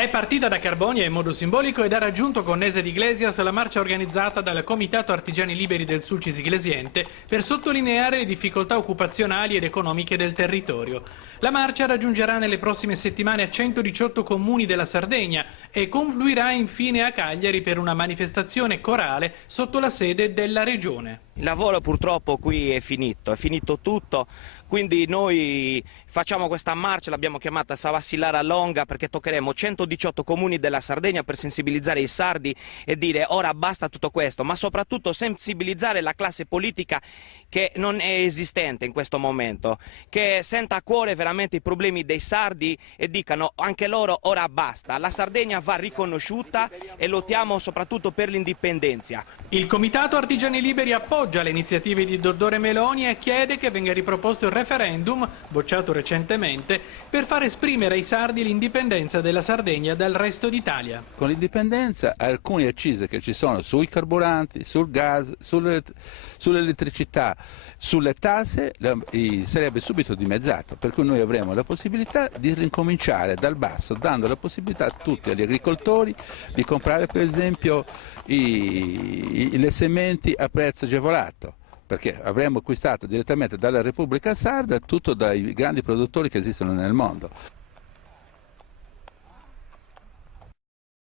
È partita da Carbonia in modo simbolico ed ha raggiunto Connese di Iglesias la marcia organizzata dal Comitato Artigiani Liberi del Sulcis Iglesiente per sottolineare le difficoltà occupazionali ed economiche del territorio. La marcia raggiungerà nelle prossime settimane 118 comuni della Sardegna e confluirà infine a Cagliari per una manifestazione corale sotto la sede della regione. Il lavoro purtroppo qui è finito tutto, quindi noi facciamo questa marcia, l'abbiamo chiamata Savassillara Longa, perché toccheremo 118 comuni della Sardegna per sensibilizzare i sardi e dire ora basta tutto questo, ma soprattutto sensibilizzare la classe politica che non è esistente in questo momento, che senta a cuore veramente i problemi dei sardi e dicano anche loro ora basta, la Sardegna va riconosciuta e lottiamo soprattutto per l'indipendenza. Il Comitato Artigiani Liberi appoggia le iniziative di Dottor Meloni e chiede che venga riproposto il referendum, bocciato recentemente, per far esprimere ai sardi l'indipendenza della Sardegna dal resto d'Italia. Con l'indipendenza alcune accise che ci sono sui carburanti, sul gas, sull'elettricità, sulle tasse sarebbe subito dimezzato, per cui noi avremo la possibilità di ricominciare dal basso, dando la possibilità a tutti gli agricoltori di comprare per esempio le sementi a prezzo agevolato, perché avremmo acquistato direttamente dalla Repubblica Sarda tutto dai grandi produttori che esistono nel mondo.